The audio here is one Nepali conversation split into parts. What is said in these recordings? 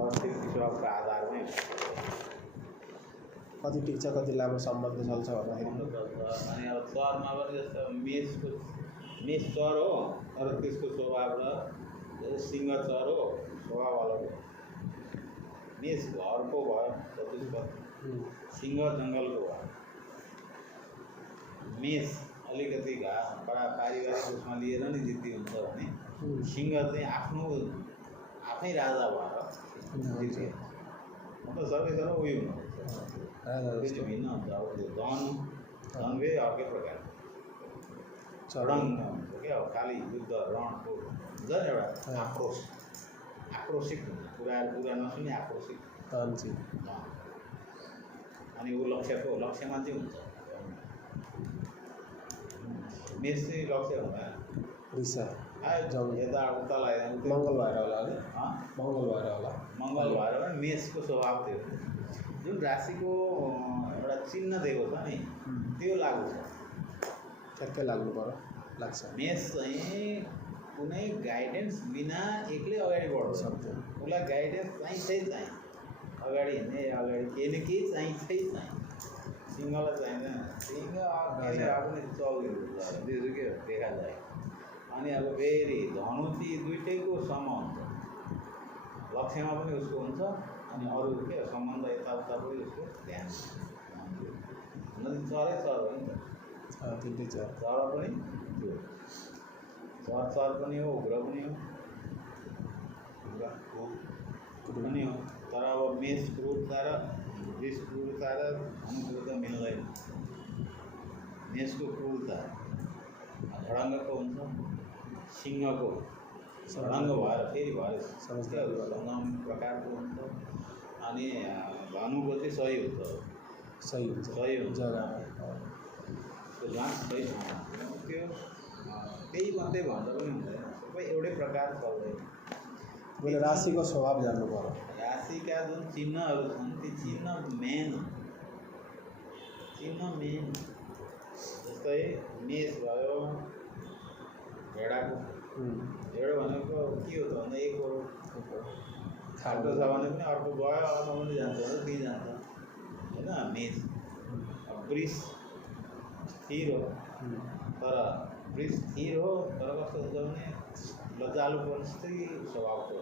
परिस्थिति स्वभावको आधारमै कति टिक्छ कति लामो सम्बन्ध चल्छ भन्दाखेरि अनि अब चरमा पनि जस्तो मेष चर हो तर त्यसको स्वभाव र सिंह चर हो स्वभाव अलग हो। मेष घरको भयो चतुष्पद, सिंह जङ्गलको भयो। मेष अलिकति पारिवारिक रूपमा लिएर नै जित्ती हुन्छ भने सिंह चाहिँ आफै राजा भएर जित्यो। मतलब सबैजना उयो हुन्छ भिन्न हुन्छ। अब त्यो धन फेरि अर्कै प्रकार रङ हुन्छ क्या। अब खालि युद्ध रणको हुन्छ नि एउटा आक्रोशित हुन्छ, कुरा नसुनी आक्रोशित अनि ऊ लक्ष्यमा चाहिँ हुन्छ। मेष चाहिँ लक्ष्य हुँदैन, यता उता लगाएर मङ्गल भएर होला मेषको स्वभाव त्यो जुन राशिको एउटा चिन्ह दिएको छ नि त्यो लागु छ, ठ्याक्कै लाग्नु पर्यो लाग्छ। मेष चाहिँ कुनै गाइडेन्स बिना एक्लै अगाडि बढ्न सक्दैन। उसलाई गाइडेन्स चाहिँ अगाडि हिँड्ने अगाडि केही न केही चाहिँ सिंहलाई चाहिँदैन। सिंह अगाडि आफ्नै चल्दिन्छ त्यसो के देखा जाए। अनि अब फेरि धनु ती दुइटैको सम हुन्छ, लक्ष्यमा पनि उसको हुन्छ अनि अरू के सम्बन्ध यताउता पनि उसको ध्यान चरै चर हो नि त। तिनटै चर पनि त्यो चर पनि हो, उग्र पनि हो, पनि हो। तर अब मेष क्रूरता र वृष क्रूरता र धनु क्रूरता मिल्दैन। मेषको क्रूरता झडङ्गको हुन्छ, सिंहको झडङ्ग भएर फेरि भएर सङ्गम प्रकारको हुन्छ। अनि धनुको चाहिँ सही हुन्छ त्यो जाँच सही त्यो त्यही मात्रै भन्दा पनि हुँदैन, सबै एउटै प्रकार चल्दैन। मैले राशिको स्वभाव जान्नु पर्यो। राशिका जुन चिन्हहरू छन् ती चिन्ह मेन जस्तै मेष भयो भेडाको भेडो भनेको के हो त भन्दा एक हो खाल्टो छ भने पनि अर्को गयो अर्को पनि जान्छ त्यही जान्छ होइन। मेष वृष स्थिर हो तर कस्तो हुन्छ भने लजालुपन जस्तै स्वभावको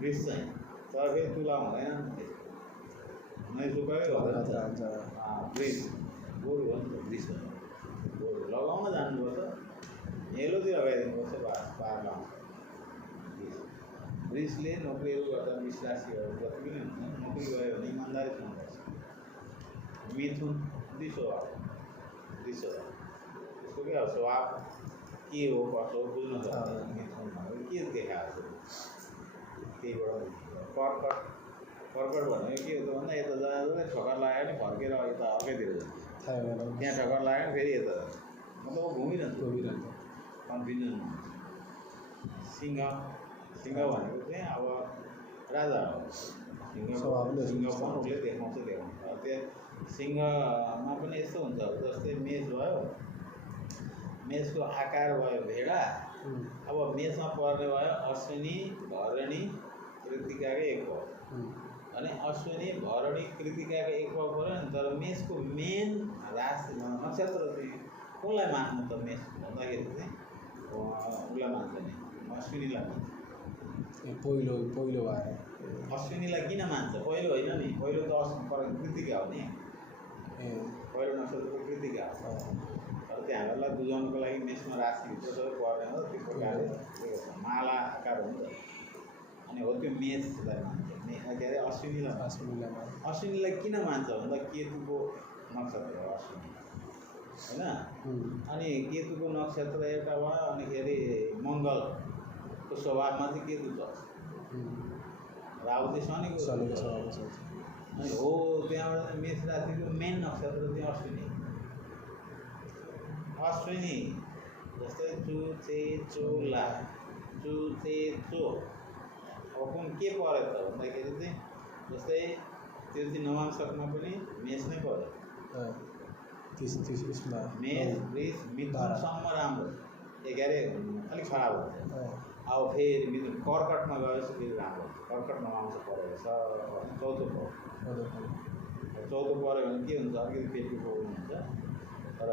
वृष चाहिँ। तर फेरि तुला हुँदैन नै सुकायो वृष गोरु हो नि त। वृष गोरु लगाउन जानुपर्छ, मेलोतिर लगाइदिनुपर्छ पारमा। वृषले नोकरीहरू गर्दा विश्वासीहरू जति पनि हुन्छ नोकरी गयो भने इमान्दारी हुनुपर्छ। मिथुन स्वभाव त्यसको के स्वभाव के हो कसो बुझ्नु सक्छ। मिथुन भनेको के देखाएको छ त्यहीबाट। कर्कट भनेको के हो त भन्दा यता जाँदा ठक्कर लगायो भने फर्केर यता अर्कैतिर जान्छ, त्यहाँ ठक्कर लगायो भने फेरि यता जान्छ, मतलब घुमिरहन्छ कन्फ्युजन हुन्छ। सिंह भनेको चाहिँ अब राजा हो। सिंह उसले देखाउँछ। त्यो सिंहमा पनि यस्तो हुन्छ जस्तै मेष भयो, मेषको आकार भयो भेडा। अब मेषमा पर्ने भयो अश्विनी भरणी कृतिकाकै एक भयो अनि अश्विनी भरणी कृतिकाको एक भाव पऱ्यो नि। तर मेषको मेन राशि नक्षत्र चाहिँ कसलाई मान्नु त मेष भन्दाखेरि चाहिँ उसलाई मान्छ नि अश्विनीलाई मान्छ। पहिलो भएर अश्विनीलाई किन मान्छ? पहिलो होइन नि, पहिलो त कृतिका हो नि, पहिलो नक्षत्रको कृतिका हो। तर त्यहाँहरूलाई बुझाउनुको लागि मेषमा राशिभित्र सबै पर्ने हो। त्यो प्रकारले माला आकार हुन्छ अनि हो त्यो मेषलाई मान्छ। के अरे अश्विनीलाई किन मान्छ भन्दा केतुको नक्षत्र हो अश्विनी होइन। अनि केतुको नक्षत्र एउटा भयो अनिखेरि मङ्गलको स्वभावमा चाहिँ केतु छ, राहु चाहिँ शनिको स्वभाव अनि हो। त्यहाँबाट मेष राशिको मेन नक्षत्र चाहिँ अश्विनी जस्तै चो अब कुन के पऱ्यो त भन्दाखेरि चाहिँ जस्तै त्यो चाहिँ नवांशकमा पनि मेष नै पऱ्यो। मेष वृष मिथुनसम्म राम्रो, 11 अलिक खराब हुन्छ। अब फेरि मिथुन कर्कटमा गएपछि फेरि राम्रो हुन्छ। कर्कट नवांश परेको छ भने चौथो पऱ्यो। चौथो पऱ्यो भने के हुन्छ, अलिकति पेटको प्रब्लम हुन्छ, तर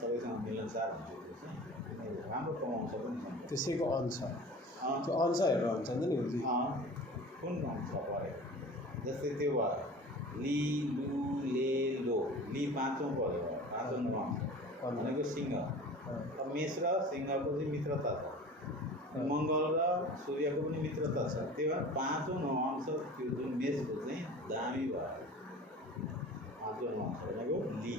सबैसँग मिलनसार हुन्छ। त्यो चाहिँ राम्रो कमाउँछ पनि छ। त्यसैको अंश त्यो अंश हेरेर हुन्छ नि गुरुजी। कुन अंश पऱ्यो जस्तै त्यो भयो ली लु ले लो, ली पाँचौँ पऱ्यो, पाँचौँ नवांश भनेको सिंह। अब मेष र सिंहको चाहिँ मित्रता छ, मङ्गल र सूर्यको पनि मित्रता छ। त्यही भएर पाँचौँ नवांश त्यो जुन मेषको चाहिँ दामी भयो। पाँचौँ नवांश भनेको ली।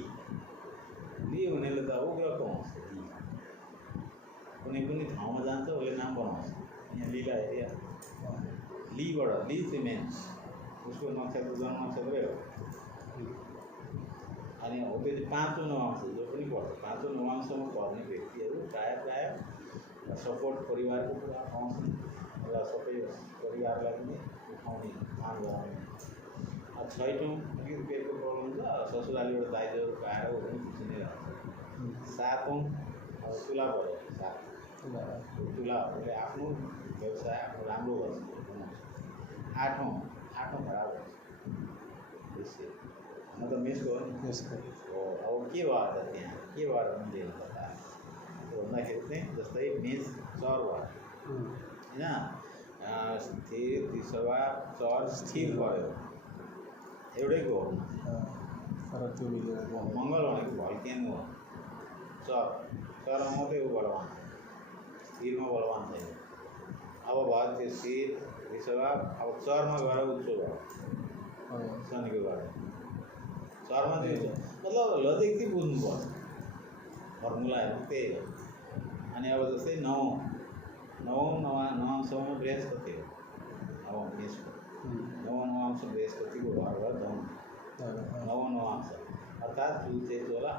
ली हुनेले त उग्र कमाउँछ। ली कुनै पनि ठाउँमा जान्छ उसले नाम बनाउँछ। यहाँ लीलाई हेरिया लीबाट, ली चाहिँ मेन उसको नक्षत्र जन्म नक्षत्रै हो। अनि हो त्यो चाहिँ पाँचौँ नवांश जो पनि पर्छ। पाँचौँ नवांशमा पर्ने व्यक्तिहरू प्रायः सपोर्ट परिवारको कुरा पाउँछन् र सबै परिवारलाई पनि उठाउने काम गराउने। छैटौँ अलिकति पेटको प्रब्लम छ, ससुरालीबाट दाइजोहरू पाएर ऊ पनि खुसी नै रहन्छ। सातौँ अब तुला पऱ्यो। सात तुलाहरूले आफ्नो व्यवसाय आफ्नो राम्रो गर्छ। आठौँ खराब हुन्छ। म त मेषको हो नि। हो अब के भयो त त्यहाँ के भएर मिलेन त भन्दाखेरि चाहिँ जस्तै मेष चर भयो होइन, स्थिर दिशवा चर स्थिर भयो एउटैको हो। मङ्गल भनेको भल्केन हो। चरमा मात्रै ऊ बलवान, स्थिरमा बलवान छैन। अब भयो त्यो स्थिर दिशवा, अब चरमा गएर उच्च भयो शनिको गएर। चरमा चाहिँ मतलब लजिक चाहिँ बुझ्नुपर्छ, फर्मुलाहरू त्यही हो। अनि अब जस्तै नवमसम्म बृहस्पति हो। अब मेषको नवमसम्म बृहस्पतिको घर धनु, नवमसम्म अर्थात् जु चाहिँ होला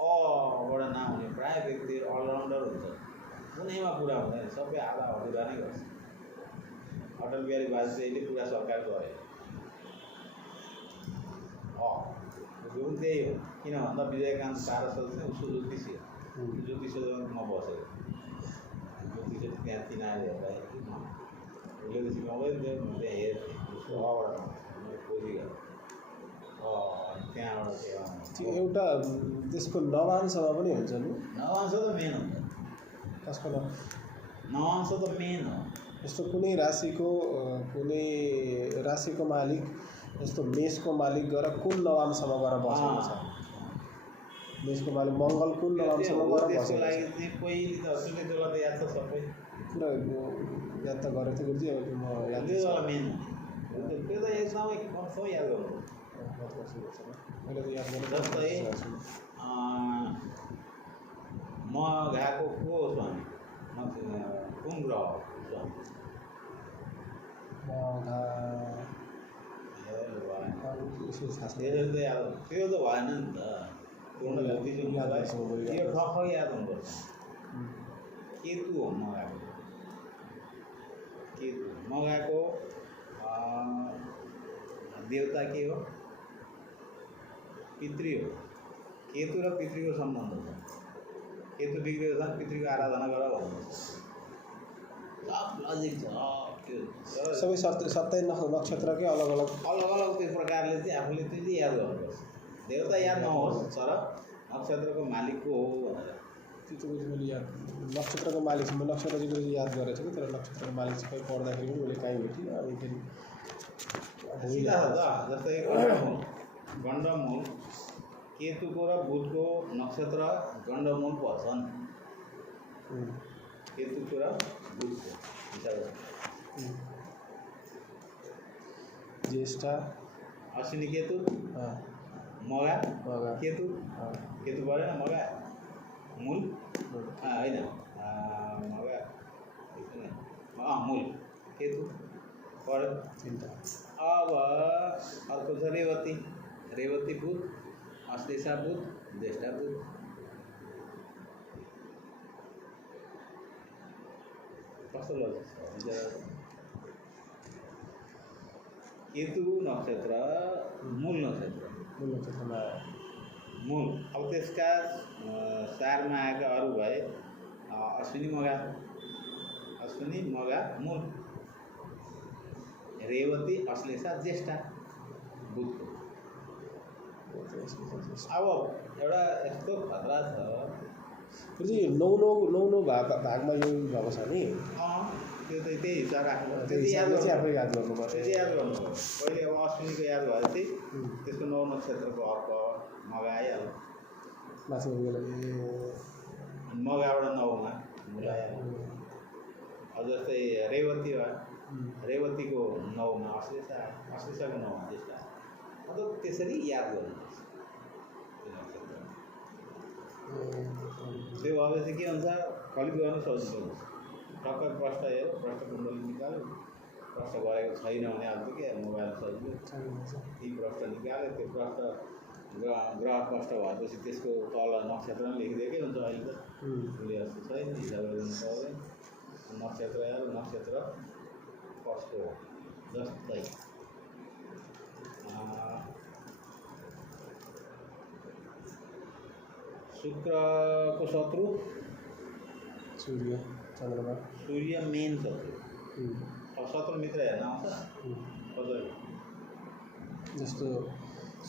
अबाट नाम हुने प्रायः व्यक्तिहरू अलराउन्डर हुन्छ। कुनैमा पुरा हुँदैन, सबै आधा अधुरा नै गर्छ। अटल बिहारी वाजपेयीले पुरा सरकार गरे। त्यो पनि त्यही हो। किन भन्दा विजयकान्त पारसल चाहिँ उसको ज्योतिषी हो। ज्योतिषमा बसेको ज्योतिष त्यहाँ तिनीहरूले हेर्दा उसले त सिकाउँदैन थियो, म त्यहाँ हेर्थेँ उसको अबाट खोजी गरेँ। त्यहाँबाट त्यो एउटा त्यसको नवांशमा पनि हुन्छ नि। नवांश त मेन हुन्छ। कसको नवांश त मेन हो। यस्तो कुनै राशिको मालिक जस्तो मेषको मालिक गएर कुन नवांशमा गएर बसेको छ। मेषको मालिक मङ्गल कुन नवांशमा गएर बसेको छ। पहिले त असुलै त्यसलाई त याद छ सबै पुरा याद त गरेको थियो गुरुजी। अब म याद मेन त्यो त एकदमै कन्फर्म याद गर्नु। मैले त याद गरेँ। जस्तै मघाको को हो स्वामी, कुन ग्रह हो स्वामी? त्यो त भएन नि त। पूर्ण यो ठक्क याद हुनुपर्छ। केतु हो मघाको। केतु मघाको देवता के हो? पितृ हो। केतु र पितृको सम्बन्ध छ। केतु बिग्रेको छ पितृको आराधना गर भन्नुहुन्छ। सब लजिक छ त्यो। सबै 27 नक्षत्रकै अलग अलग त्यो प्रकारले चाहिँ आफूले त्यो चाहिँ याद गर्नुपर्छ। देवता याद नहोस् तर नक्षत्रको मालिक को हो भनेर। त्यो चाहिँ मैले याद नक्षत्रको मालिक म नक्षत्र चाहिँ याद गरेको छु, तर नक्षत्रको मालिक चाहिँ पढ्दाखेरि पनि मैले कहीँ भेटेँ। अनि फेरि सिधा छ त। जस्तै गण्डमूल केतुको र बुधको नक्षत्र गण्डमूल पर्छन्। केतुको र बुधको ज्येष्ठ अश्विनी केतु मगा केतु परेन मगा मूल होइन मगा मूल केतु पऱ्यो। अब अर्को छ रेवती बुध, अश्लेषा बुध, ज्येष्ठा बुध। कस्तो लजिक छ केतु नक्षत्र मूल नक्षत्रमा मूल। अब त्यसका सारमा आएका अरू भए अश्विनी मघा अश्विनी मगा मूल रेवती अश्लेषा ज्येष्ठा बुधको। अब एउटा यस्तो खतरा छ गुरुजी नौ भागमा यो भएको छ नि। त्यो त त्यही हिसाब राख्नु त्यही याद चाहिँ आफै याद गर्नुपर्छ। त्यो याद गर्नु पहिले अब अश्विनीको याद भएपछि त्यसको 9 नक्षत्रको अर्थ मगा आइहाल्यो मगाबाट 9मा मूल आइहाल्यो। अब जस्तै रेवती भयो रेवतीको 9मा अश्लेषा अश्लेषाको 9मा ज्येष्ठा मतलब त्यसरी याद गर्नुपर्छ त्यो नक्षत्र। त्यो भएपछि के हुन्छ कलिक गर्नु सजिलो हुन्छ। टक्क प्रश्न हेऱ्यो प्रश्न कुण्डली निकाल्यो प्रश्न गरेको छैन भने अब के मोबाइल सजिलो ती प्रश्न निकाल्यो त्यो प्रश्न ग्रह प्रश्न भएपछि त्यसको तल नक्षत्र पनि लेखिदिएकै हुन्छ। अहिले त उसले जस्तो छैन हिसाब गर्नु पर्दैन नक्षत्र हेर्यो नक्षत्र कस्तो हो जस्तै शुक्रको शत्रु सूर्य चन्द्रमा सूर्य मेन शत्रु। अब शत्रु मित्र हेर्न आउँछ कसरी जस्तो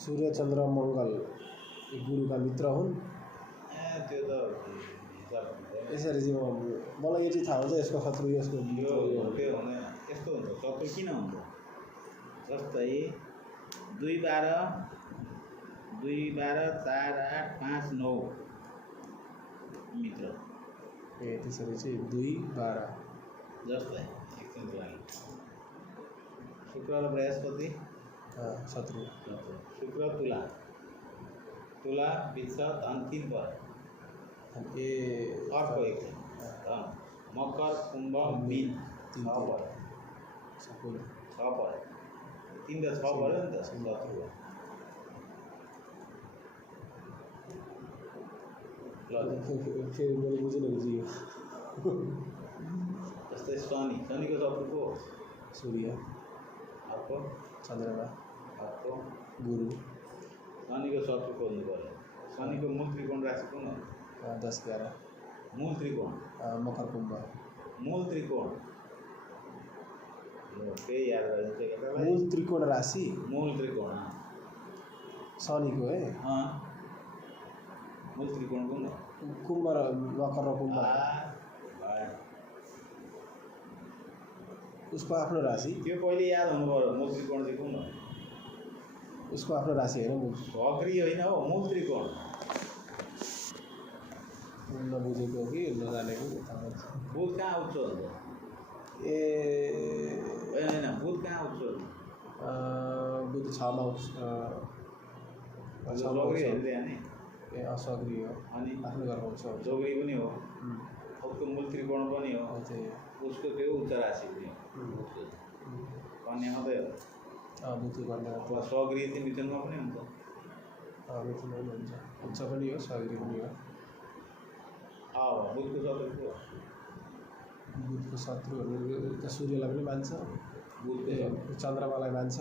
सूर्य चन्द्र मङ्गल गुरुका मित्र हुन्। त्यो त यसरी चाहिँ मलाई यो चाहिँ थाहा हुन्छ यसको शत्रु यसको त्यो हुने यस्तो हुन्छ शत्रु किन हुन्छ जस्तै 2 12 4 8 5 9 मित्र त्यसरी चाहिँ 2 12 जस्तै एकछिनको लागि शुक्र र बृहस्पति शत्रु शुक्र तुला तुला बिच्छ धन 3 पर अर्को एक धन मकर कुम्भ मीन 6 पर 3 र 6 पऱ्यो नि त शत्रु फेरि मैले बुझेन बुझियो। जस्तै शनिको शत्रु को सूर्य अर्को चन्द्रमा अर्को गुरु। शनिको शत्रु खोज्नु पऱ्यो। शनिको मूल त्रिकोण राशि कुन हो 10 11 मूल त्रिकोण मकर कुम्भ मूल त्रिकोण त्यही याद गरिदिन्छ मूल त्रिकोण राशि मूल त्रिकोण शनिको है मूल त्रिकोण कुन हो कुम्भ र मकर र कुम्भ उसको आफ्नो राशि त्यो पहिले याद हुनु पर्यो मूल त्रिकोण चाहिँ कुन हो उसको आफ्नो राशि होइन भक्री होइन हो मूल त्रिकोण नबुझेको कि नजानेको बुध कहाँ उच्च हुन्छ होइन बुध कहाँ उच्च हुन्छ बुध 6मा असग्री हो अनि आफ्नो घरमा उच्च हुन्छ जोगरी पनि हो उसको मूल त्रिकोण पनि हो उसको त्यो उच्च राशि पनि हो कन्या मात्रै हो बुधको कन्या स्वगृह चाहिँ मिथुनमा पनि हुन्छ मिथुनमा पनि हुन्छ उच्च पनि हो स्वगृह पनि हो। बुधको शत्रु बुधको शत्रुहरू त सूर्यलाई पनि मान्छ बुधको चन्द्रमालाई मान्छ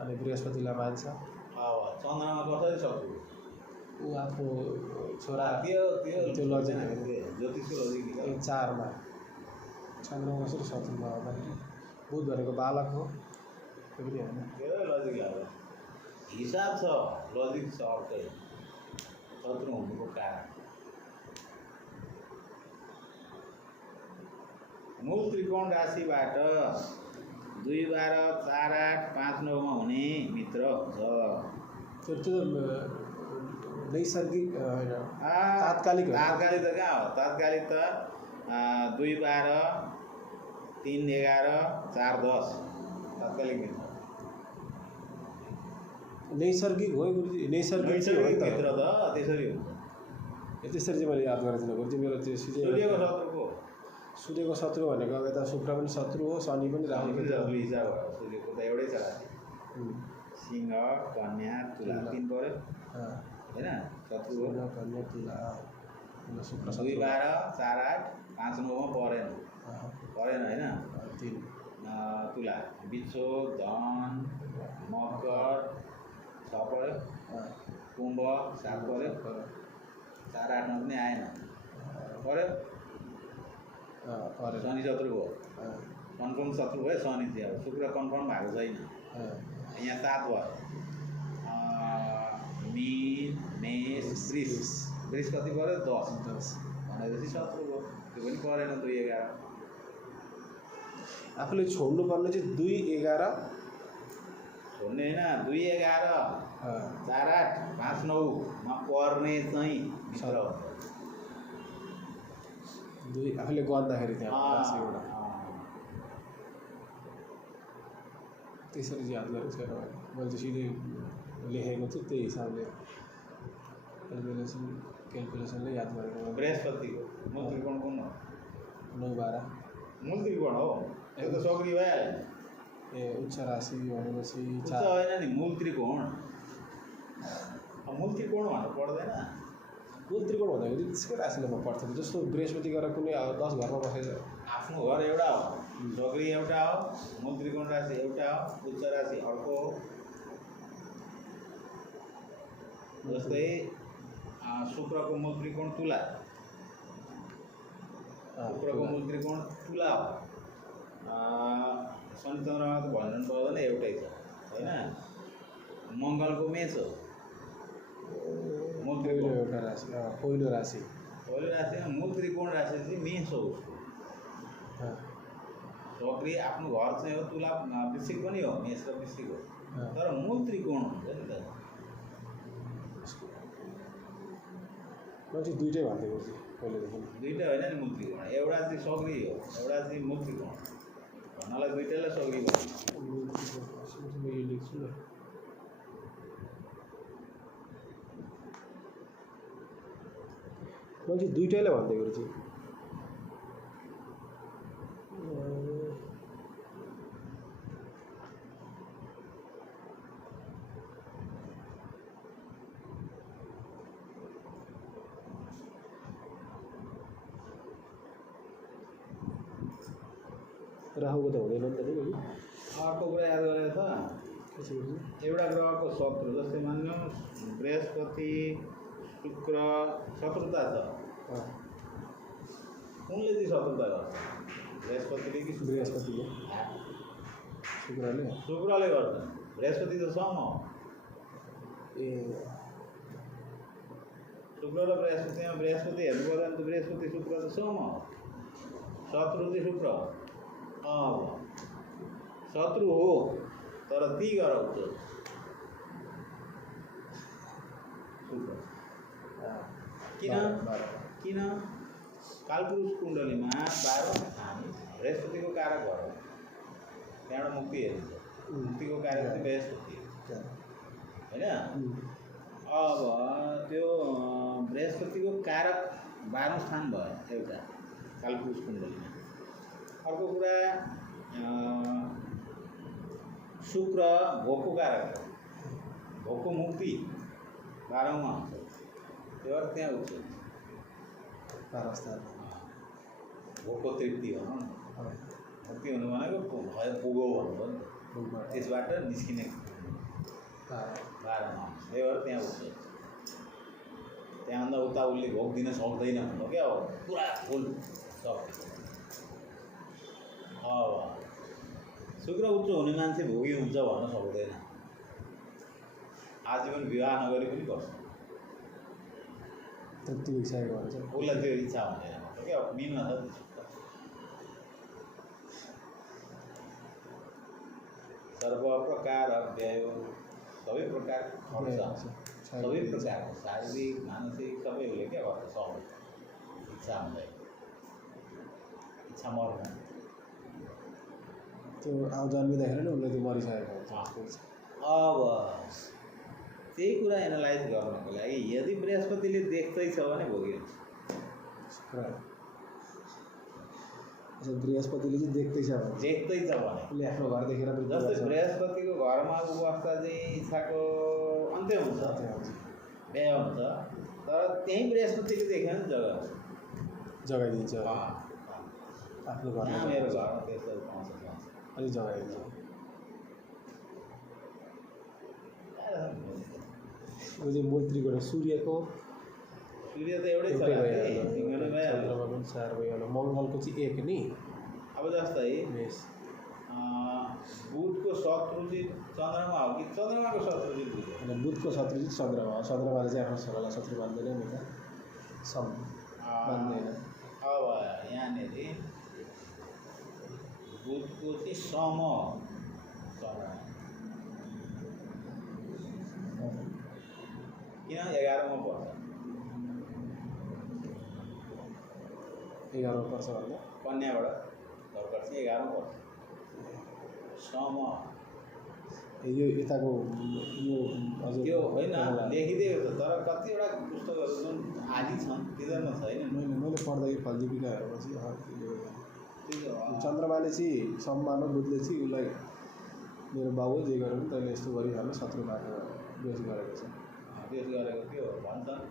अनि बृहस्पतिलाई मान्छ। चन्द्रमा कसरी शत्रु ऊ आफ्नो छोरा त्यो लजिक ज्योतिषको लजिक 4मा चन्द्रमा कसरी शत्रुमा आउँदाखेरि बुध भनेको बालक हो त्यो पनि होइन त्यो लजिक लाग्यो हिसाब छ लजिक छ अर्कै शत्रु हुनुको कारण मूल त्रिकोण राशिबाट 2 12 4 8 5 9 मा हुने मित्र हुन्छ त्यो नैसर्गिक होइन तात्कालिक त कहाँ हो तात्कालिक त 2 12 3 11 4 10 तात्कालिक मित्र नैसर्गिक हो गुरुजी नैसर्गिक मित्र त त्यसरी हुन्छ त्यसरी चाहिँ मैले याद गरेको थिइनँ गुरुजी मेरो त्यो सूर्यको शत्रु भनेको अब यता शुक्र पनि शत्रु हो शनि पनि राहुको हिसाब हो सूर्यको त एउटै छ सिंह कन्या तुला 3 पऱ्यो होइन शत्रु हो कन्या तुला शुक्र 2 12 4 8 5 9 मा परेन होइन 3 तुला बिच्छो धन मकर 6 पऱ्यो कुम्भ 7 पऱ्यो 4 8 मा पनि आएन पऱ्यो परेर शनि शत्रु भयो अँ, कन्फर्म शत्रु भयो शनि थियो अब शुक्र कन्फर्म भएको छैन अँ, यहाँ 7 भयो मीन मेष वृष वृष कति पऱ्यो 10 10 भनेपछि शत्रु भयो त्यो पनि परेन 2-11 आफूले छोड्नुपर्ने चाहिँ 2-11 छोड्ने होइन 2-11 अँ, 4-8 5-9 मा पर्ने चाहिँ भित्र हुन्छ। आफूले गर्दाखेरि त्यहाँ राशिबाट त्यसरी याद गरेको छैन मैले चाहिँ सिधै लेखेको छु त्यही हिसाबले क्यालकुलेसनले याद गरेको बृहस्पतिको मूल त्रिकोण कुन हो 9-12 मूल त्रिकोण हो त्यो त सक्रिय भइहाल्यो ए उच्च राशि भनेपछि उच्च होइन नि मूल त्रिकोण मूल त्रिकोण भन्नु पर्दैन मूल त्रिकोण भन्दाखेरि त्यसकै राशिले पर्छ जस्तो बृहस्पति गरेर कुनै 10 घरमा बसेर आफ्नो घर एउटा हो सक्रिय एउटा हो मूल त्रिकोण राशि एउटा हो उच्च राशि अर्को हो जस्तै शुक्रको मूल त्रिकोण तुला शुक्रको मूल त्रिकोण तुला हो शनि चन्द्रमा त भन्नु पर्दैन एउटै छ होइन मङ्गलको मेष हो मूल पहिलो त्रिकोण एउटा राशि पहिलो राशि पहिलो राशि मूल त्रिकोण राशि चाहिँ मेष हो उसको सक्रिय आफ्नो घर चाहिँ हो तुला वृश्चिक पनि हो मेष र वृश्चिक हो तर मूल त्रिकोण हुन्छ नि त म चाहिँ दुइटै भन्दै गर्छु पहिलेदेखि दुइटै होइन नि मूल त्रिकोण एउटा चाहिँ सक्रिय हो एउटा चाहिँ मूल त्रिकोण भन्नलाई दुइटैलाई सक्रिय भन्नु म यो लेख्छु न म चाहिँ दुइटैलाई भन्दै गर्छु राहुको त हुँदैन नि त नि अर्को कुरा याद गरेर त एउटा ग्रहको शत्रु जस्तै मान्यो बृहस्पति शुक्र शत्रुता छ कुनले चाहिँ शत्रुता गर्छ बृहस्पतिले कि बृहस्पतिले शुक्रले शुक्रले गर्छ बृहस्पति त सम हो ए शुक्र र बृहस्पतिमा बृहस्पति हेर्नु पर्दा त बृहस्पति शुक्र त सम हो शत्रु चाहिँ शुक्र अब शत्रु हो तर ती गराउँछ शुक्र किन कालपुरुष कुण्डलीमा 12 बृहस्पतिको कारक घर हो त्यहाँबाट मुक्ति हेरिन्छ मुक्तिको कारक चाहिँ बृहस्पति होइन अब त्यो बृहस्पतिको कारक 12औं स्थान भयो एउटा कालपुरुष कुण्डलीमा अर्को कुरा शुक्र भोकको कारक हो भोकको मुक्ति 12औंमा हुन्छ त्यो भएर त्यहाँ उच्च भोकको तृप्ति भनौँ न मुक्ति हुनु भनेको भयो पुगो भन्नु हो नि त्यसबाट निस्किने 12मा त्यही भएर त्यहाँ उच्च त्यहाँभन्दा उता उसले भोग दिन सक्दैन भन्नु क्या हो पुरा फुल सक्छ अब शुक्र उच्च हुने मान्छे भोगी हुन्छ भन्न सक्दैन आजीवन विवाह नगरी पनि गर्छ त्यति इच्छा गर्छ उसलाई त्यो इच्छा हुँदैन क्या मिल्न छ सर्व प्रकार व्यय सबै प्रकार खर्च सबै प्रकार शारीरिक मानसिक सबै उसले क्या गर्छ सबै इच्छा हुँदैन इच्छा मर्दैन त्यो आउ जन्मिँदाखेरि नै उसले त्यो मरिसकेको हुन्छ अब त्यही कुरा एनालाइज गर्नको लागि यदि बृहस्पतिले देख्दैछ भने भोगी हुन्छ बृहस्पतिले चाहिँ देख्दैछ भने उसले आफ्नो घर देखेर जस्तै बृहस्पतिको घरमा ऊ बस्दा चाहिँ इच्छाको अन्त्य हुन्छ व्यय हुन्छ तर त्यही बृहस्पतिले देख्यो भने जगाइदिन्छ आफ्नो घर मेरो घरमा त्यस्तो पाउँछ अलिक जगाइदिन्छ ऊ चाहिँ मूल त्रिकोण सूर्यको सूर्य त एउटै छ एउटै नि, भइहाल्यो, सिंहले भइहाल्यो। चन्द्रमा पनि 4 भइहाल्यो, मङ्गलको चाहिँ 1 नि अब जस्तै मेष। बुधको शत्रु चाहिँ चन्द्रमा हो कि चन्द्रमाको शत्रु चाहिँ बुध हो? अनि बुधको शत्रु चाहिँ चन्द्रमा हो, चन्द्रमाले चाहिँ आफ्नो छोरालाई शत्रु मान्दैन नि त, मान्दैन। अब यहाँनिर बुधको चाहिँ सम हो चन्द्रमा, किन 11मा पर्छ? 11मा पर्छ भन्दा कन्याबाट घरकर चाहिँ 11मा पर्छ, सम यो यताको यो हजुर त्यो होइन लेखिदिएको छ, तर कतिवटा पुस्तकहरू जुन आदि छन् तिनीहरूमा छैन। मैले पढ्दाखेरि फलदीपिकाहरूमा चाहिँ त्यो चन्द्रमाले चाहिँ सम्मान बुधले चाहिँ उसलाई मेरो बाबु जे गर्यो भने तैँले यस्तो गरिहाल्नु शत्रु मानेर दोष गरेको छ, देश गरेको त्यो भन्छन्,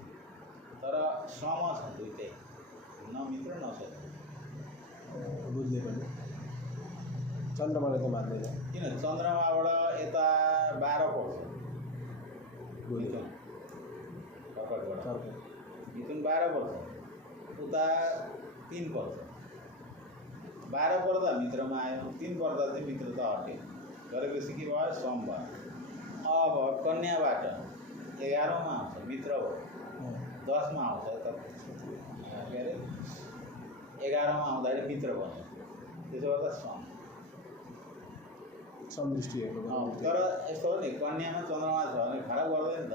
तर सम छ दुइटै, न मित्र न शत्रु। बुधले पनि चन्द्रमाले त मान्दैन, किन चन्द्रमाबाट यता 12 पर्छ मिथुन, कर्कटबाट मिथुन 12 पर्छ, उता 3 पर्छ, 12 पर्दा मित्रमा आयो, 3 पर्दा चाहिँ मित्रता हट्यो, गरेपछि के भयो? सम भयो। अब कन्याबाट 11मा आउँछ मित्र हो, 10मा आउँछ त के अरे 11मा आउँदाखेरि मित्र बन्यो, त्यसो गर्दा सम। समदृष्टि हेर्नु तर यस्तो हो नि, कन्यामा चन्द्रमा छ भने खराब गर्दैन नि त,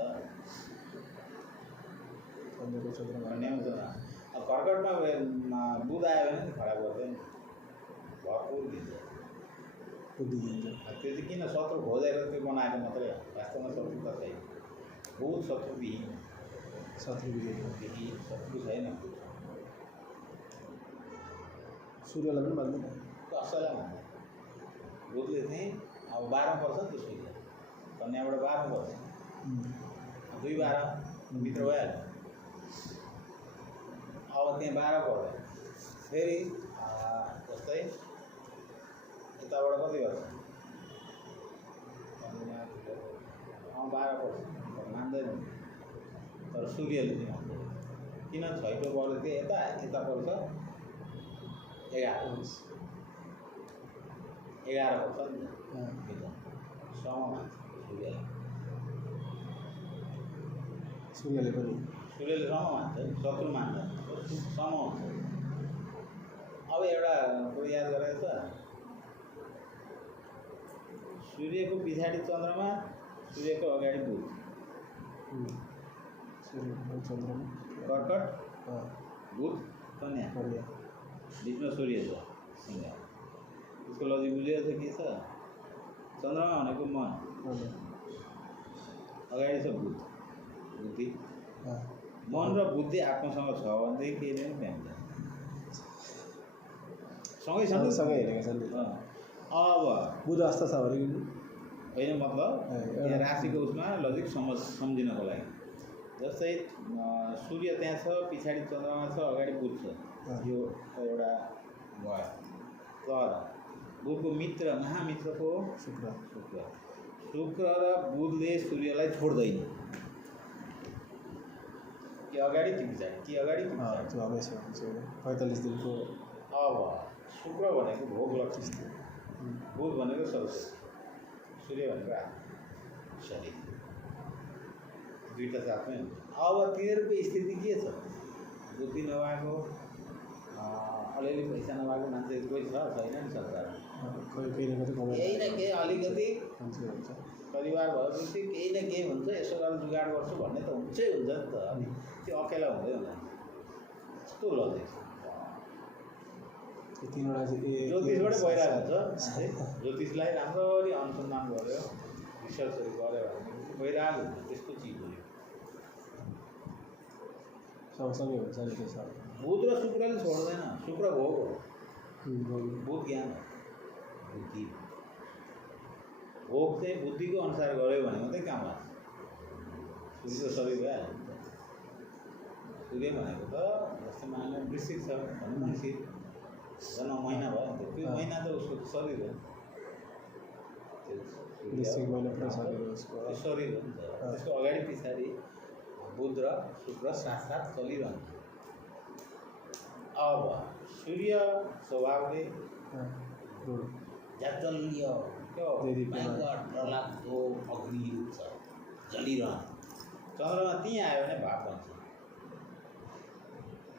कन्यामा कन्यामा चन्द्रमा। अब कर्कटमा बुध आयो भने नि खराब गर्दैन, भरपुर दिन्छ। बुद्धि दिन्छ। त्यो चाहिँ किन शत्रु खोजेर त्यो बनाएको मात्रै हो, वास्तवमा शत्रुता छैन, बुध शत्रुविहीन, शत्रुविहीन शत्रु छैन। सूर्यलाई पनि मान्दैन, कसैलाई भन्दैन। बुधले चाहिँ अब 12 पर्छ नि त सूर्य, कन्याबाट 12 पर्छ, 2-12 मित्र भइहाल्यो। अब त्यहाँ 12 पर्दैन, फेरि जस्तै यताबाट कति पर्छ? 12 पर्छ, मान्दैन, तर सूर्यले चाहिँ मान्दैन। किन? 6को बल चाहिँ यता पर्छ 11 पर्छ नि त, सम मान्छ सूर्यले सूर्यले पनि सम मान्छ, शत्रु मान्दैन, सम हुन्छ। अब एउटा कुरो याद गरेको छ, सूर्यको पछाडि चन्द्रमा, सूर्यको अगाडि बुध, चन्द्रमा कर्कट बुध कन्या, बिचमा सूर्य छ सिंह। त्यसको लजिक बुझेको छ के छ? चन्द्रमा भनेको मन, अगाडि छ बुध, बुद्धि। मन र बुद्धि आत्मासँग छ भनेदेखि केही नै भ्याउँदैन, सँगै हेरेका छन्। अब बुध अस्त छ भने होइन, मतलब राशिको उसमा लजिक सम्झिनको लागि। जस्तै सूर्य त्यहाँ छ, पछाडि चन्द्रमा छ, अगाडि बुध छ, यो एउटा भयो। तर बुधको मित्र महामित्र को शुक्र र बुधले सूर्यलाई छोड्दैन, कि अगाडि कि पछाडि, कि अगाडि कि पछाडि, 45 दिनको। अब शुक्र भनेको भोग लक्ष्मी, बुध भनेको सरस्वती, सूर्य भनेको आत्मा शरीर, दुईवटा साथमै हुन्छ। अब तिनीहरूको स्थिति के छ? बुद्धि नभएको, अलिअलि पैसा नभएको मान्छे कोही छ छैन नि संसारमा, केही न केही अलिकति परिवार भएपछि केही न केही हुन्छ, यसो गरेर जुगाड गर्छु भन्ने त हुन्छै हुन्छ नि त, अनि त्यो अकेला हुँदै हुँदैन। कस्तो लजिक ज्योतिषबाटै भइरहेको हुन्छ, ज्योतिषलाई राम्ररी अनुसन्धान गर्यो, रिसर्चहरू गऱ्यो भने भइरहेको हुन्छ त्यस्तो चिज हो। सँगसँगै हुन्छ नि त्यो सब। बुध र शुक्रले छोड्दैन, शुक्र भोग हो, बुध ज्ञान हो, बुद्धि भोग चाहिँ बुद्धिको अनुसार गऱ्यो भने मात्रै काम लाग्छ। सूर्यको शरीर भइहाल्यो, सूर्य भनेको त जस्तै मानिलिनु वृश्चिक छ भने मङ्सिर जन्म महिना भयो नि त, त्यो महिना त उसको शरीर हो, वृश्चिक महिना पुरा शरीर हो, शरीर हो नि त। त्यसको अगाडि पछाडि बुध र शुक्र साथ चलिरहन्छ। अब सूर्य स्वभावले जाजल्य त्यो भयङ्कर डरलाग्दो अग्नि रूप छ, जलिरहन्छ। चन्द्रमा त्यहीँ आयो भने भाप बन्छ,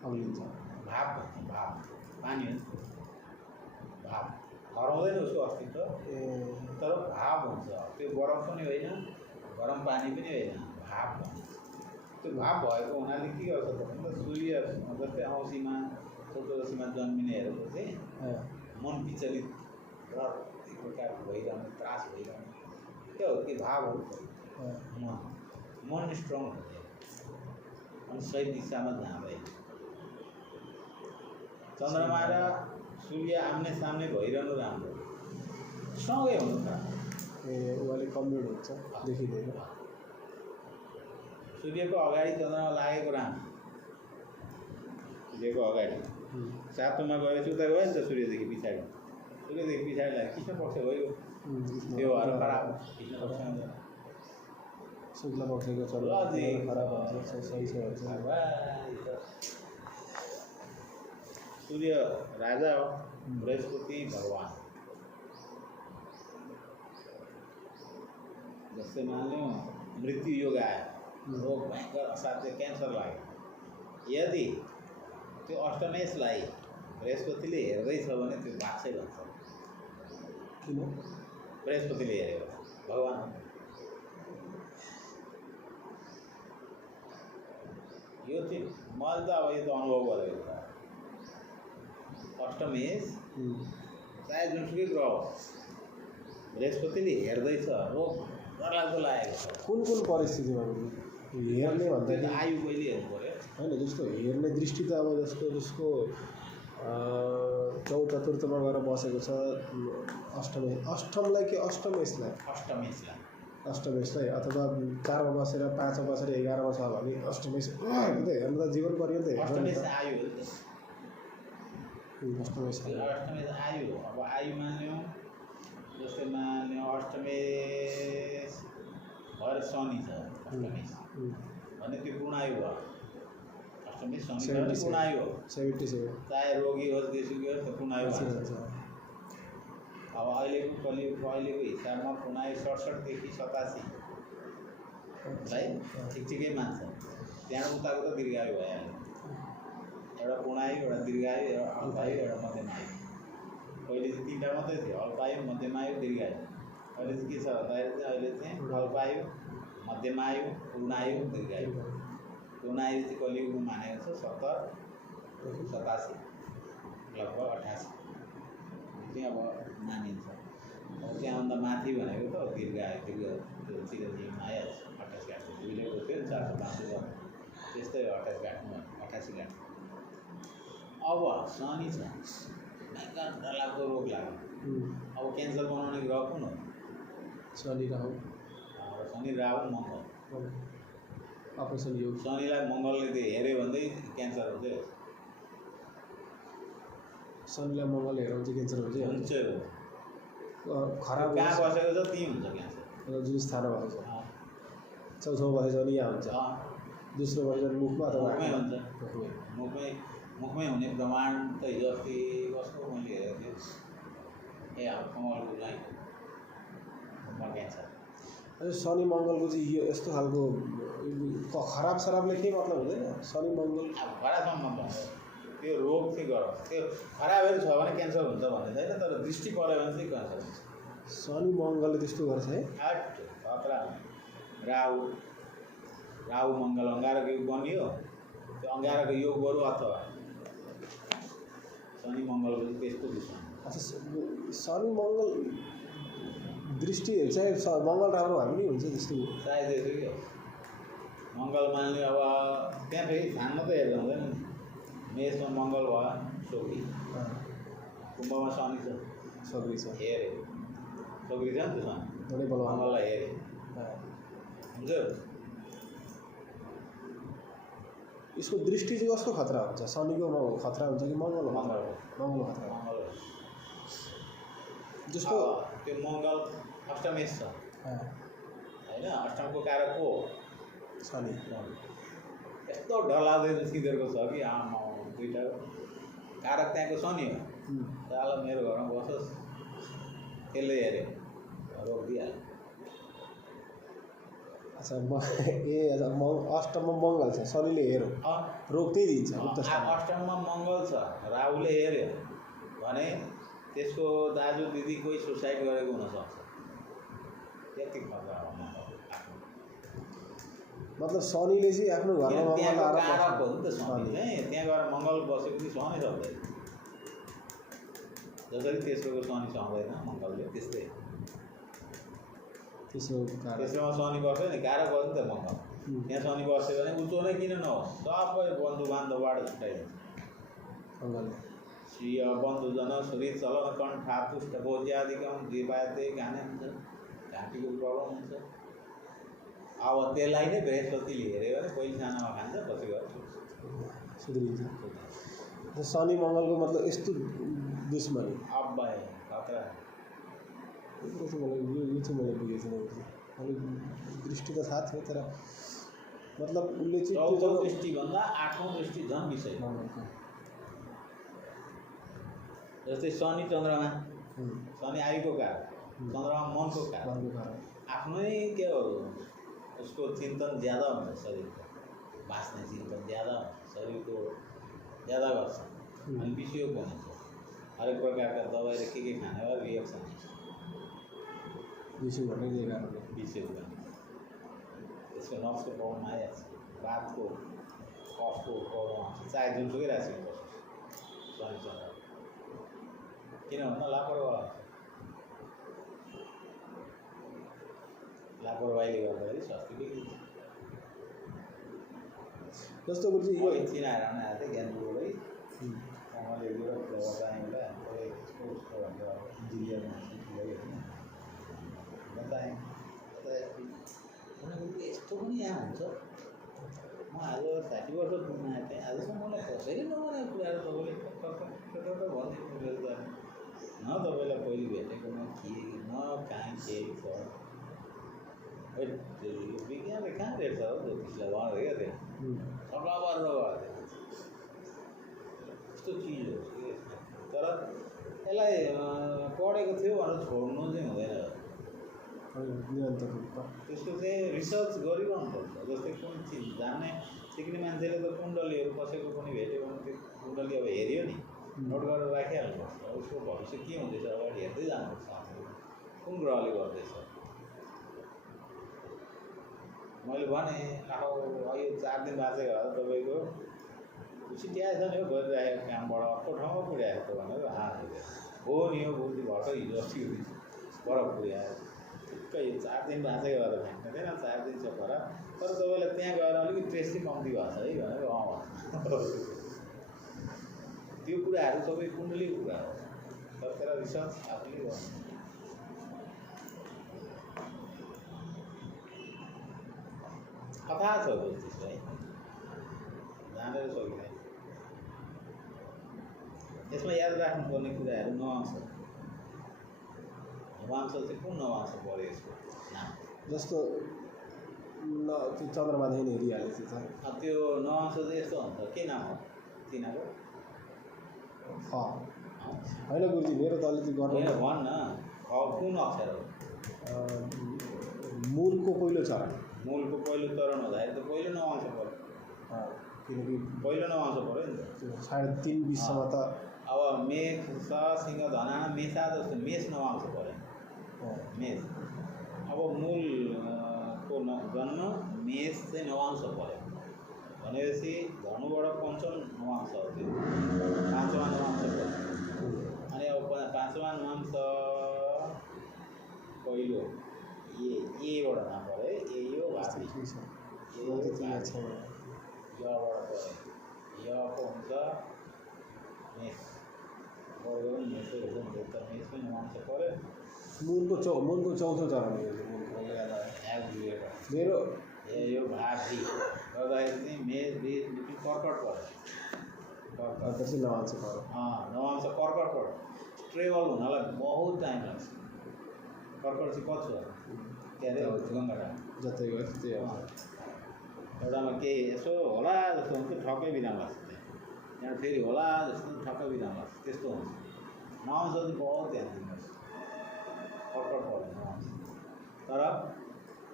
अग्लिन्छ, भाप भन्छ, भाप पानी हो, भाप हराउँदैन उसको अस्तित्व, तर भाप हुन्छ। त्यो बरफ पनि होइन, गरम पानी पनि होइन, भाप भन्छ। त्यो भाप भएको हुनाले के गर्छ त भन्दा सूर्य जस्तै औँसीमा चतुर्दशीमा जन्मिनेहरूको चाहिँ मन विचलित र एक प्रकारको भइरहने, त्रास भइरहने, त्यो हो कि भाव हो। मन स्ट्रङ हुन्छ अनि सही दिशामा जाँदैन। चन्द्रमा र सूर्य आम्ने सामने भइरहनु राम्रो, सँगै हुनु खराब। उहाँले कमजोर हुन्छ देखिँदैन। सूर्यको अगाडि चन्द्रमा लागेको राम्रो, सूर्यको अगाडि सातोमा गएपछि उता गयो नि त, सूर्यदेखि पछाडि, सूर्यदेखि पछाडि लाग्यो कृष्ण पक्ष गयो, त्यो भएर खराब। कृष्ण पक्षमा शुक्ल पक्षको चन्द्रमा खराब हुन्छ, सही छ। सूर्य राजा हो, बृहस्पति भगवान। जस्तै मान्यो मृत्यु योग आयो, रोग भयङ्कर असाध्य क्यान्सर लाग्यो, यदि त्यो अष्टमेशलाई बृहस्पतिले हेर्दैछ भने त्यो बाँच्छ भन्छ। किन? बृहस्पतिले हेरेको भगवान यो चाहिँ मैले त अब यो त अनुभव गरेको कुरा। अष्टमेश चाहे जुनसुकै ग्रह हो, बृहस्पतिले हेर्दैछ, रोग डरलाग्दो लागेको छ। कुन कुन परिस्थितिमा हेर्ने भन्दा आयु कहिले हेर्नु पऱ्यो होइन, जस्तो हेर्ने दृष्टि त अब जसको चतुर्थमा गएर बसेको छ अष्टमलाई कि अष्टमेशलाई अथवा 4मा बसेर 5मा बसेर 11मा छ भने अष्टमेश हेर्नु त जीवन पर्यन्त अष्टमेश आयु हो। अष्टमेश आयु हो। अब आयु मान्यो जस्तै मान्यो अष्टमेश भएर शनि छ, अष्टमेश भने त्यो पूर्णायु भयो। अष्टमेश शनि पूर्णायु हो, 77 चाहे रोगी होस् देशुकी होस् त्यो पूर्णायु भन्छ। अब अहिलेको हिसाबमा पूर्णायु 67देखि 87 ठिकै मान्छ। त्यहाँ उताको त दीर्घायु भइहाल्यो, एउटा पूर्णायु, एउटा दीर्घायु, एउटा अल्पायु, एउटा मध्यमायु। पहिले चाहिँ 3टा मात्रै थियो, अल्पायु, मध्यमायु, दीर्घायु। अहिले चाहिँ के छ भन्दाखेरि अहिले चाहिँ अल्पायु, मध्यमायु, पूर्णायु, दीर्घायु। पूर्णायु चाहिँ कलियुगमा मानेको छ 70, 87 लगभग 88 चाहिँ अब मानिन्छ। अब त्यहाँभन्दा माथि भनेको त दीर्घायु, त्यो चिरञ्जीवीमा आइहाल्छ। 28 गाँठ्नु दुईले बस्यो नि 405 गर्नु, त्यस्तै 28 गाँठ्नु 88 गाँठ्नु। अब शनि छ, भयङ्कर डरलाग्दो रोग लाग्यो। अब क्यान्सर बनाउने ग्रह कुन हो? शनि राहु। शनि राहु मङ्गल, अपरेसन योग। शनिलाई मङ्गलले हेऱ्यो भने क्यान्सर हुन्छ। शनिलाई मङ्गल हेऱ्यो भने चाहिँ क्यान्सर हुन्छ। खराब कहाँ बसेको छ त्यहीँ हुन्छ क्यान्सर। जुन स्थानमा भएको छ, चौथोमा बसेको भने यहाँ हुन्छ, दोस्रो बसेको भने मुखमा अथवा मुखमै हुन्छ। मुखमै हुने प्रमाण त हिजो अस्ति कसको मैले हेरेको थिएँ, अब कमलको चाहिँ क्यान्सर। शनि मङ्गलको चाहिँ यो यस्तो खालको खराब सराबले केही मतलब हुँदैन। शनि मङ्गल अब खराबसम्म मतलब त्यो रोग चाहिँ गरोस्, त्यो खराबहरू छ भने क्यान्सर हुन्छ भन्ने छैन, तर दृष्टि पऱ्यो भने चाहिँ क्यान्सर हुन्छ। शनि मङ्गलले त्यस्तो गर्छ है। खतरा राहु मङ्गल अङ्गारको योग बनियो, त्यो अङ्गारको योग गरौँ अथवा शनि मङ्गलको चाहिँ त्यस्तो दुश्मन। अच्छा, शनि मङ्गल दृष्टि चाहिँ मङ्गल राम्रो भए पनि हुन्छ त्यस्तो, चाहे त्यस्तो कि मङ्गल मान्ने। अब त्यहाँ फेरि ध्यान मात्रै हेरेर हुँदैन नि। मेषमा मङ्गल भयो सोग्री, कुम्भमा शनि छ, सोग्री छ, हेरे सोग्री छ नि त शनि, मङ्गललाई हेरे हुन्छ। यसको दृष्टि चाहिँ कस्तो खतरा हुन्छ? शनिको खतरा हुन्छ कि मङ्गलको? मङ्गल खतरा। मङ्गल जस्तो त्यो मङ्गल अष्टमेश छ होइन, अष्टमको कारक को हो? शनि। यस्तो ढलाउँदै सिधेको छ कि आमा दुईवटा कारक त्यहाँको शनि हो चाल मेरो घरमा बसोस् त्यसले हेऱ्यो रोकिदिइहाल्यो अच्छा अष्टममा मङ्गल छ शनिले हेऱ्यो रोक्दै दिन्छ अष्टममा मङ्गल छ राहुले हेऱ्यो भने त्यसको दाजु दिदी कोही सुसाइड गरेको हुनसक्छ त्यति खतरा हो मतलब शनिले चाहिँ आफ्नो घरमा त्यहाँको कारक हो नि त शनि चाहिँ त्यहाँ गएर मङ्गल बसेपछि सहनै सक्दैन जसरी तेस्रोको शनि सहँदैन मङ्गलले त्यस्तै तेस्रोमा शनि बस्यो नि कारक हो नि त मङ्गल त्यहाँ शनि बस्यो भने उचो नै किन नहोस् सबै बन्धु बान्धवबाट छुट्याइदिन्छ श्रीय बन्धुजन सुरी चलन कण्ठा पुष्ट भोज्यादिकम दिवाते गाने हुन्छ घाँटीको प्रब्लम हुन्छ अब त्यसलाई नै बृहस्पतिले हेऱ्यो भने पहिलो सानोमा खान्छ पछि गएर सुध्रिन्छ शनि मङ्गलको मतलब यस्तो दुश्मनी अब खतरा यो चाहिँ मैले बुझेको छैन अलिक दृष्टि त थाहा थियो तर मतलब उसले चाहिँ चौथो दृष्टिभन्दा आठौँ दृष्टि झन् विषय जस्तै शनि चन्द्रमा शनि आयुको कारण चन्द्रमा मनको कारण आफ्नै के हो उसको चिन्तन ज्यादा हुन्छ शरीरको बाँच्ने चिन्तन ज्यादा हुन्छ शरीरको ज्यादा गर्छ अनि विषयोग हुन्छ हरेक प्रकारका दबाईले के खाने भए रिएक्सन हुन्छ विषय गर्ने कारणले विषयोग गर्ने त्यसको नक्सको प्रब्लम आइहाल्छ बातको कफको प्रब्लम आउँछ चाहे जुनसुकै राशिमा बस्छ शनि चन्द्र किन भन्दा लापरवाहीले गर्दाखेरि स्वास्थ्य बिग्रिन्छ जस्तो गुरुजी यो चिनाएर आएको थियो ज्ञानपुरबाटै मैले बताएँ इन्जिनियर बताएँ यस्तो पनि यहाँ हुन्छ म आज 60 वर्ष पुग्न आएको थिएँ आजसम्म मलाई कसैले नबनाएको कुराहरू तपाईँले भनिदिनु न तपाईँलाई पहिले भेटेको न के न कहाँ के छ विज्ञानले कहाँ भेट्छ हो ज्योतिषलाई भनेर क्या थियो सल्लाह गरेर गएको यस्तो चिज हो तर यसलाई पढेको थियो भनेर छोड्नु चाहिँ हुँदैन त्यसको चाहिँ रिसर्च गरिरहनुपर्छ जस्तै कुन चिज जान्ने सिक्ने मान्छेले त कुण्डलीहरू कसैको पनि भेट्यो भने त्यो कुण्डली अब हेऱ्यो नि नोट गरेर राखिहाल्नुपर्छ उसको भविष्य के हुँदैछ अगाडि हेर्दै जानुपर्छ कुन ग्रहले गर्दैछ मैले भने आहो यो 4 दिन बाँचेको होला तपाईँको छिट्याएछ नि हो गरिरहेको कामबाट अर्को ठाउँमा पुर्याएको त भनेर हाँसेको हो नि हो बुझ्नु भर्खर हिजो अस्ति पर पुर्यायो ठिक्कै 4 दिन बाँचेको होला फ्याँक्दैन 4 दिन छ पर तर तपाईँलाई त्यहाँ गएर अलिकति ट्रेस चाहिँ कम्ती भएको छ है भनेर त्यो कुराहरू सबै कुण्डलीको कुरा हो तर त्यसलाई रिसर्च आफूले गर्नु अथाह छ ज्योतिषलाई जानेर सकिँदैन यसमा याद राख्नुपर्ने कुराहरू नवांश चाहिँ कुन नवांश पऱ्यो यसको नाम जस्तो त्यो चन्द्रमादेखि हेरिहाल्यो त्यो नवांश चाहिँ यस्तो हुन्छ के नाम हो तिनीहरू होइन गुरुजी मेरो त अलिकति गर्नु भन्न कुन अक्षर हो मूलको पहिलो चरण मूलको पहिलो चरण हुँदाखेरि त पहिलो नवांश पऱ्यो किनकि पहिलो नवांश पऱ्यो नि त 3.5 20सम्म त अब मेष सिंह धना मेषा जस्तो मेष नवांश पऱ्यो मेष अब मूलको जन्म मेष चाहिँ नवांश पऱ्यो भनेपछि धनुबाट पञ्चम नवांश हो त्यो 5वां नवांश पऱ्यो अनि अब 5वां नवांश पहिलो एबाट नपऱ्यो है ए यो भावी यबाट पऱ्यो यको हुन्छ मेष मेषमै नवांश पऱ्यो मूलको चौथो चरण मेरो यो भावी गर्दाखेरि चाहिँ मेष कर्कट पऱ्यो कर्कट चाहिँ नवांश पऱ्यो नवांश कर्कट पऱ्यो ट्रेभल हुनलाई बहुत टाइम लाग्छ कर्कट चाहिँ पछि हो के अरे गङ्गाटा जतै गयो त्यही हो एउटामा केही यसो होला जस्तो हुन्छ ठक्कै बिराम लाग्छ त्यहाँ फेरि होला जस्तो ठक्कै बिराम लाग्छ त्यस्तो हुन्छ नआउँछ भने बहुत ध्यान दिनुहोस् फर्कट पर्दैन नआउँछ तर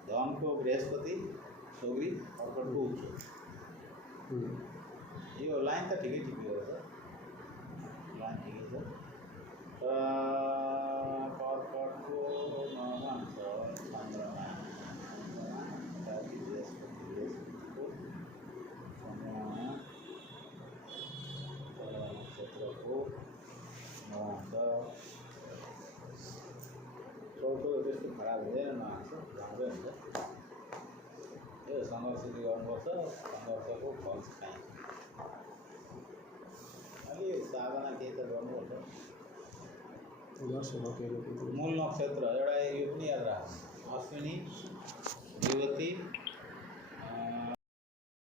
धनको बृहस्पति छोग्री फर्कटको उच्च यो लाइन त ठिकै हो त लाइन ठिकै छ तर कर्कटको नमान्छ चन्द्रमा नक्षत्रको नमान्छ चौथो त्यस्तो खराब हुँदैन नआन्छ राम्रै हुन्छ यो सङ्घर्ष चाहिँ गर्नुपर्छ सङ्घर्षको फल चाहिँ अलि साधना केही त गर्नुपर्छ मूल नक्षत्र एउटा यो पनि याद राख्नु अश्विनी रेवती